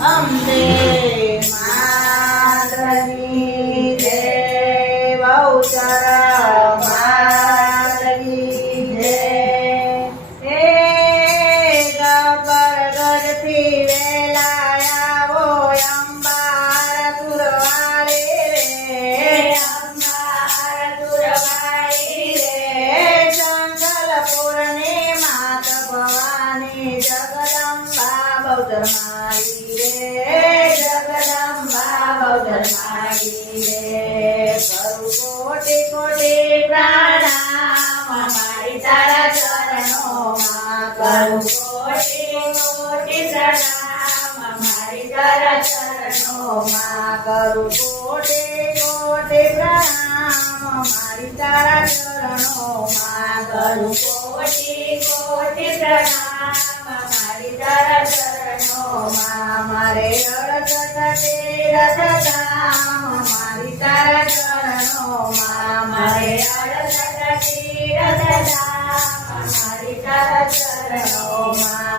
અંબે માતની જય બહુચર માતની જય હે ગબ્બર ગઢથી વેલા આવો અંબાર તુરવાળી રે અંબાર તુરવાળી રે જંગલપુરની માત ભવાની જગદંબા બહુચર મારી રે જગદંબા બહુચર મારી રે કરું કોટી કોટી પ્રણામ મારી તારા ચરણોમાં કરું કોટી કોટી પ્રણામ મારી તારા ચરણોમાં કરું કોટી કોટી પ્રણામ મારી તારા ચરણોમાં કરું કોટી કોટી પ્રણામ મારી તારા ચરણોમાં મારે અડસઠ તીરથધામ મારી તારા ચરણોમાં મારે અડસઠ તીરથધામ મારી તારા ચરણોમાં